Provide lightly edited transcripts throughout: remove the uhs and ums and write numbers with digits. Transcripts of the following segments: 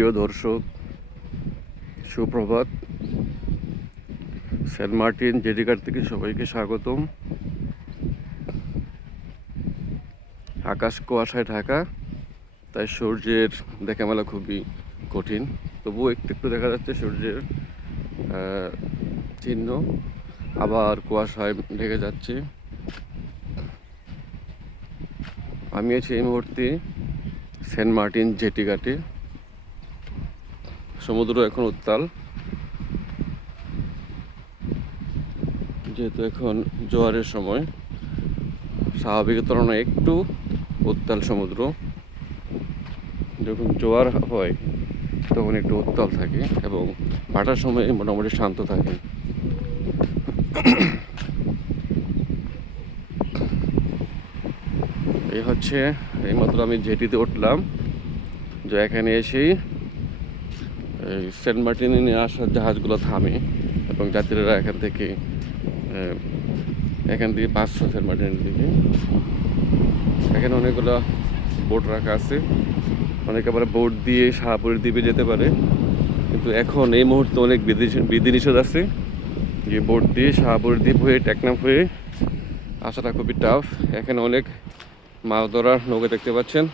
প্রিয় দর্শক, সুপ্রভাত। সেন্ট মার্টিন জেটিঘাট থেকে সবাইকে স্বাগতম। আকাশ কুয়াশায় ঢাকা, তাই সূর্যের দেখা মেলা খুবই কঠিন। তবুও একটু একটু দেখা যাচ্ছে সূর্যের চিহ্ন। আবার কুয়াশায় ঢেকে যাচ্ছে। আমি আছি এই মুহূর্তে সেন্ট মার্টিন জেটিঘাটে। সমুদ্র এখন উত্তাল, যেহেতু এখন জোয়ারের সময়। স্বাভাবিকের তুলনায় একটু উত্তাল সমুদ্র। যখন জোয়ার হয় তখন একটু উত্তাল থাকে এবং ভাটার সময় মোটামুটি শান্ত থাকে। এই হচ্ছে, এইমাত্র আমি জেটিতে উঠলাম, যে এখানে এসেই এই সেন্ট মার্টিনে নিয়ে আসা জাহাজগুলো থামে এবং যাত্রীরা এখান থেকে বাস সেন্ট মার্টিনের দিকে। এখানে অনেকগুলো বোট রাখা আছে, অনেকে আবার বোট দিয়ে শাহপুরের দ্বীপে যেতে পারে, কিন্তু এখন এই মুহূর্তে অনেক বিধিনিষেধ আছে যে বোট দিয়ে শাহপুরের দ্বীপ হয়ে টেকনাফ হয়ে আসাটা খুবই টাফ। এখানে অনেক মাছ ধরার নৌকা দেখতে পাচ্ছেন।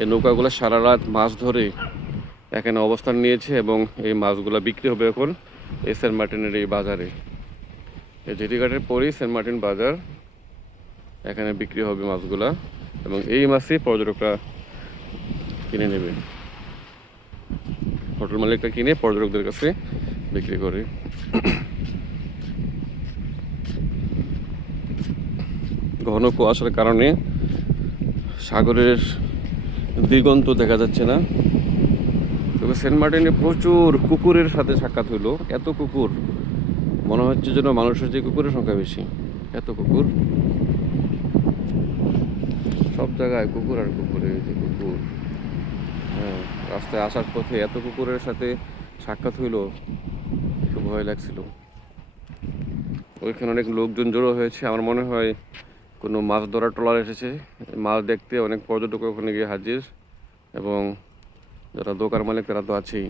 এই নৌকাগুলো সারা রাত মাছ ধরে এখানে অবস্থান নিয়েছে এবং এই মাছগুলো বিক্রি হবে এখন এই সেন্ট মার্টিনের এই বাজারে। এই জেটিঘাটের পরেই সেন্ট মার্টিন বাজার, এখানে বিক্রি হবে মাছগুলা এবং এই মাছই পর্যটকরা কিনে নেবে। হোটেল মালিকরা কিনে পর্যটকদের কাছে বিক্রি করে। ঘন কুয়াশার কারণে সাগরের দিগন্ত দেখা যাচ্ছে না। তবে সেন্ট মার্টিনে প্রচুর কুকুরের সাথে সাক্ষাৎ হইলো। এত কুকুর, মনে হচ্ছে যেন মানুষের যে কুকুরের সংখ্যা বেশি। এত কুকুর, সব জায়গায় কুকুর আর কুকুর, এই যে কুকুর। হ্যাঁ, রাস্তায় আসার পথে এত কুকুরের সাথে সাক্ষাৎ হইলো, একটু ভয় লাগছিল। ওইখানে অনেক লোকজন জড়ো হয়েছে, আমার মনে হয় কোনো মাছ ধরার ট্রলার এসেছে মাছ দেখতে। অনেক পর্যটক ওখানে গিয়ে হাজির এবং যারা দোকান মালিক তারা তো আছেই।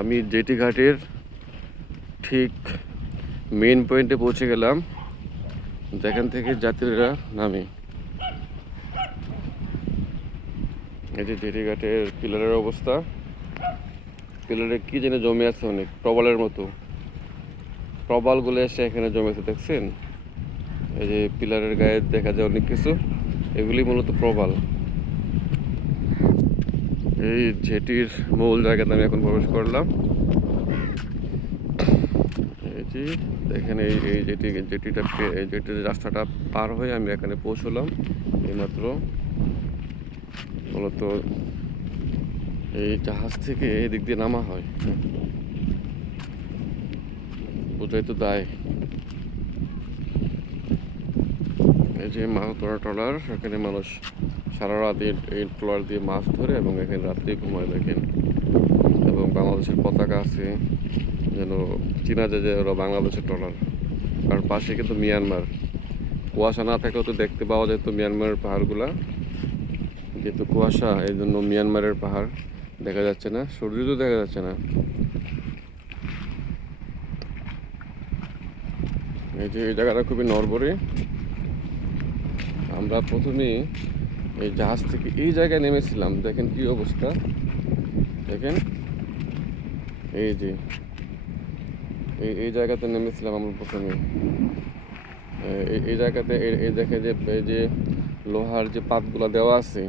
আমি জেটিঘাটের ঠিক মেন পয়েন্টে পৌঁছে গেলাম, যেখান থেকে যাত্রীরা নামে। এই যে জেটিঘাটের পিলারের অবস্থা, পিলারে কি যেন জমে আছে, অনেক প্রবালের মতো প্রবালগুলো এসে এখানে জমেছে, দেখছেন? এই যে পিলারের গায়ে দেখা যায় অনেক কিছু, এগুলি মূলত প্রবাল। এই জেটির মূল জায়গাতে আমি এখন প্রবেশ করলাম। এই যে দেখেন, এই জেটির রাস্তাটা পার হয়ে আমি এখানে পৌঁছলাম এইমাত্র। মূলত এই জাহাজ থেকে এদিক দিয়ে নামা হয়, বোঝাই তো দায়। এই যে মাছ ধরা ট্রলার, এখানে মানুষ সারা রাত এই ট্রলার দিয়ে মাছ ধরে এবং এখানে রাত্রে ঘুমায় দেখেন। এবং বাংলাদেশের পতাকা আছে, যেন চীনা যে ওরা বাংলাদেশের ট্রলার। আর পাশে কিন্তু মিয়ানমার। কুয়াশা না থাকলেও তো দেখতে পাওয়া যেত মিয়ানমারের পাহাড়গুলা, যেহেতু কুয়াশা এই জন্য মিয়ানমারের পাহাড় দেখা যাচ্ছে না, সূর্য তো দেখা যাচ্ছে না। এই যে এই জায়গাটা খুবই নড়বড়ে। আমরা প্রথমে এই জাহাজ থেকে এই জায়গায় নেমেছিলাম, দেখেন কি অবস্থা। দেখেন এই যে এই জায়গাতে নেমেছিলাম আমরা প্রথমে। এই জায়গাতে এই দেখে যে এই যে লোহার যে পাতগুলো দেওয়া আছে,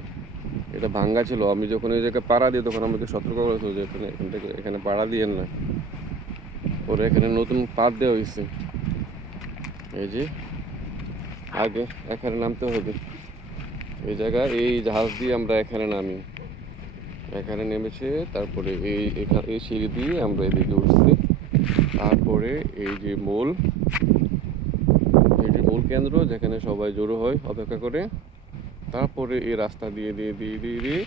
এটা ভাঙ্গা ছিল। আমি যখন এই জায়গায় পাড়া দিই তখন আমাকে সতর্ক করেছিল যে এখানে পাড়া দিয়েন না। পরে এখানে নতুন পাত দেওয়া হয়েছে। এই যে আগে এখানে নামতে হবে, এই জায়গায় এই জাহাজ দিয়ে আমরা এখানে নামি। এখানে নেমেছে, তারপরে এই সিঁড়ি দিয়ে আমরা এদিকে উঠছি। তারপরে এই যে মূল মূল কেন্দ্র, যেখানে সবাই জড়ো হয় অপেক্ষা করে। তারপরে এই রাস্তা দিয়ে দিয়ে দিয়ে দিয়ে দিয়ে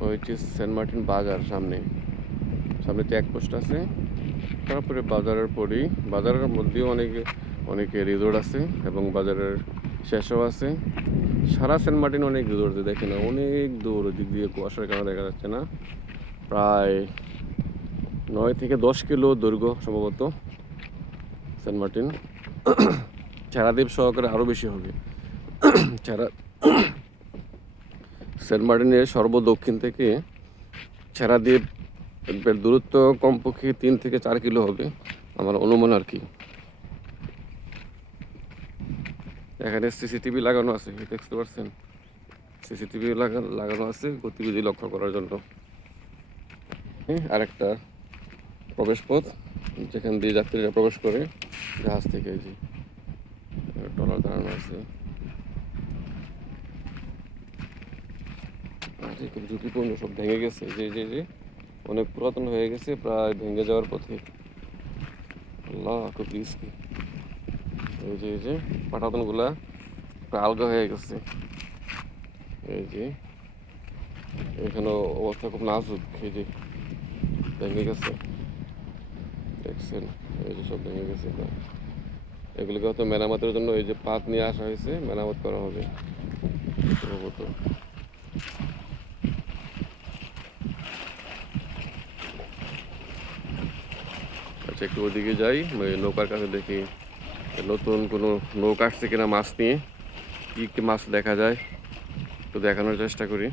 হচ্ছে সেন্ট মার্টিন বাজার, সামনে সামনে চেকপোস্ট আছে। তারপরে বাজারের পরেই, বাজারের মধ্যেও অনেকে রিসোর্ট আছে এবং বাজারের শেষও আছে। সারা সেন্ট মার্টিন অনেক রিসোর্ট আছে, দেখে না, অনেক দূর, ওদিক দিয়ে কুয়াশার কারণে দেখা যাচ্ছে না। প্রায় 9 থেকে 10 কিলো দৈর্ঘ্য সম্ভবত সেন্ট মার্টিন। চারাদ্বীপ সহকারে আরও বেশি হবে। চারা সেন্ট মার্টিনের সর্বদক্ষিণ থেকে চারাদ্বীপ এর দূরত্ব কমপক্ষে 3 থেকে 4 কিলো হবে, আমার অনুমান আর কি। এখানে সিসিটিভি লাগানো আছে, দেখতে পাচ্ছেন, সিসিটিভি লাগানো আছে গতিবিধি লক্ষ্য করার জন্য। আরেকটা প্রবেশ পথ, যেখান দিয়ে যাত্রীরা প্রবেশ করে জাহাজ থেকে। এই যে ট্রলার দাঁড়ানো আছে, খুব ঝুঁকিপূর্ণ, সব ভেঙে গেছে, যে যে যে অনেক পুরাতন হয়ে গেছে, প্রায় ভেঙে যাওয়ার পথে। আল্লাহ, খুব রিস্কি। এই যে পাটাতনগুলা প্রায় আলগা হয়ে গেছে। এই যে এখানে অবস্থা খুব নাজুক, এই যে ভেঙে গেছে, দেখছেন, এই যে সব ভেঙে গেছে। এগুলোকে হয়তো মেরামতের জন্য এই যে পাত নিয়ে আসা হয়েছে, মেরামত করা হবে সম্ভবত। আচ্ছা, একটু ওদিকে যাই, ওই নৌকার কাছে দেখি নতুন কোনো নৌকা আসছে কিনা মাছ নিয়ে, কী কী মাছ দেখা যায় একটু দেখানোর চেষ্টা করি।